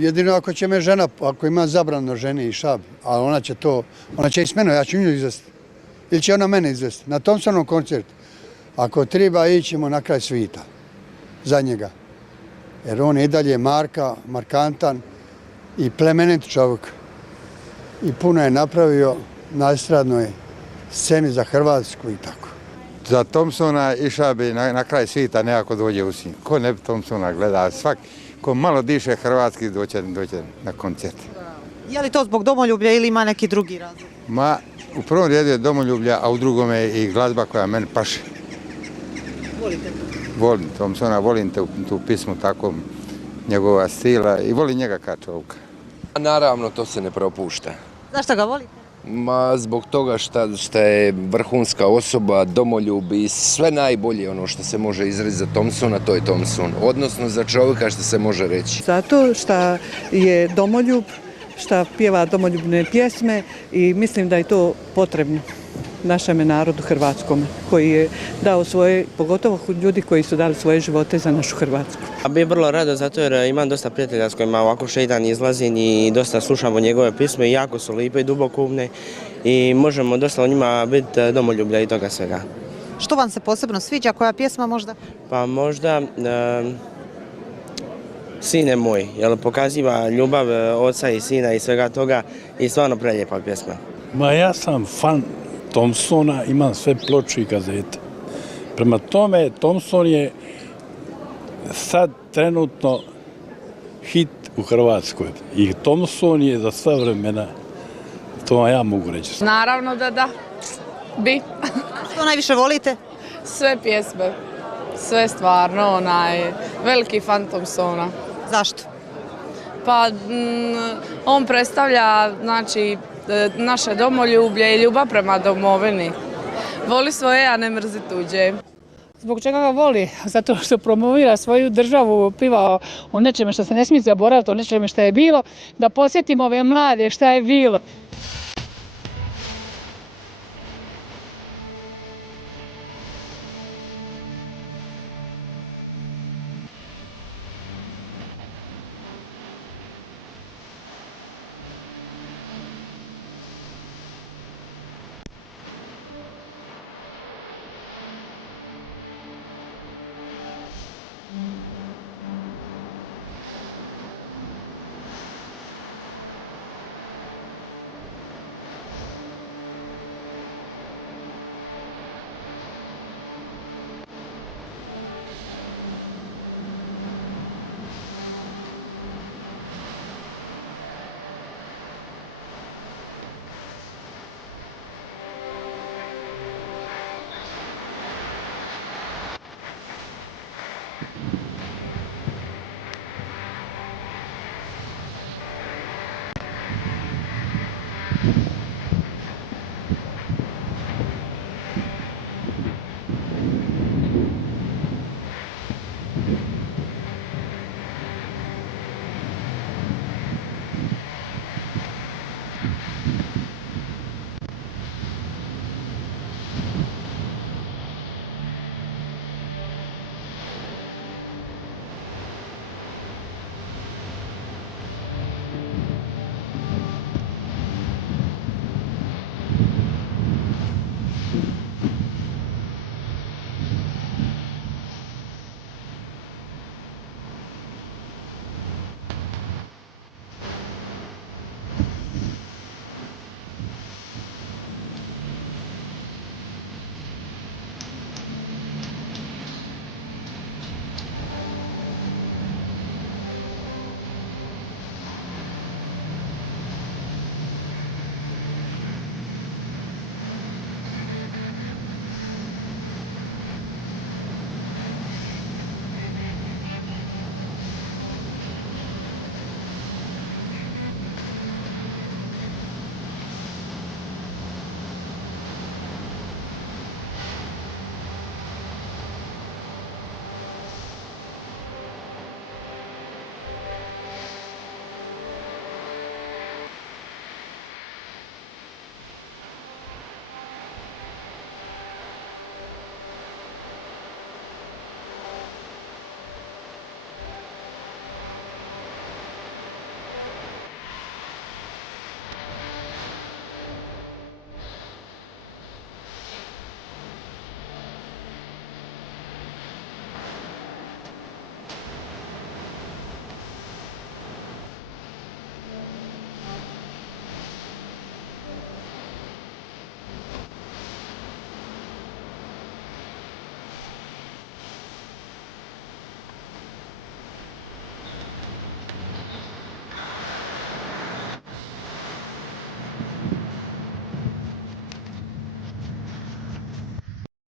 jedino ako će me žena, ako ima zabrano ženi i šab, ali ona će i s menom, ja ću nju izvesti. Ili će ona mene izvesti. Na Thompsonovom koncertu, ako treba, ićemo na kraj svita za njega. Jer on je i dalje markantan i plemenit čovjek. I puno je napravio na estradnoj sceni za Hrvatsku i tako. Za Thompsona išao bi na kraj svita nekako dođe u Sinj. Ko ne bi Thompsona gleda? Svak ko malo diše hrvatski dođe na koncert. Je li to zbog domoljublja ili ima neki drugi razlog? U prvom redu je domoljublja, a u drugom je i glazba koja meni paše. Volite? Volim Thompsona, volim tu pismu tako, njegova stila i volim njega kao čovjeka. Naravno, to se ne propušta. Zašto ga volite? Zbog toga što je vrhunska osoba, domoljub i sve najbolje ono što se može izreći za Thompsona, to je Thompson. Odnosno za čovjeka što se može reći. Zato što je domoljub, što pjeva domoljubne pjesme i mislim da je to potrebno našem narodu hrvatskom koji je dao svoje, pogotovo ljudi koji su dali svoje živote za našu Hrvatsku. Bi vrlo rado zato jer imam dosta prijatelja s kojima ovako šetam i izlazim i dosta slušamo njegove pisme i jako su lipe i dubokoumne i možemo dosta o njima biti domoljublja i toga svega. Što vam se posebno sviđa, koja pjesma možda? Pa možda Sine moj, jer pokaziva ljubav oca i sina i svega toga i stvarno prelijepa pjesma. Ja sam fan Thompsona, imam sve ploče i gazete. Prema tome, Thompson je sad trenutno hit u Hrvatskoj. I Thompson je za sva vremena, to vam ja mogu reći. Naravno da. Bi. Što najviše volite? Sve pjesme. Sve stvarno, veliki fan Thompsona. Zašto? Pa on predstavlja, naše domoljublje i ljubav prema domovini. Voli svoje, a ne mrzi tuđe. Zbog čega ga voli? Zato što promovira svoju državu, piva o nečeme što se ne smije zaboraviti, o nečeme što je bilo, da posjetimo ove mlade šta je bilo.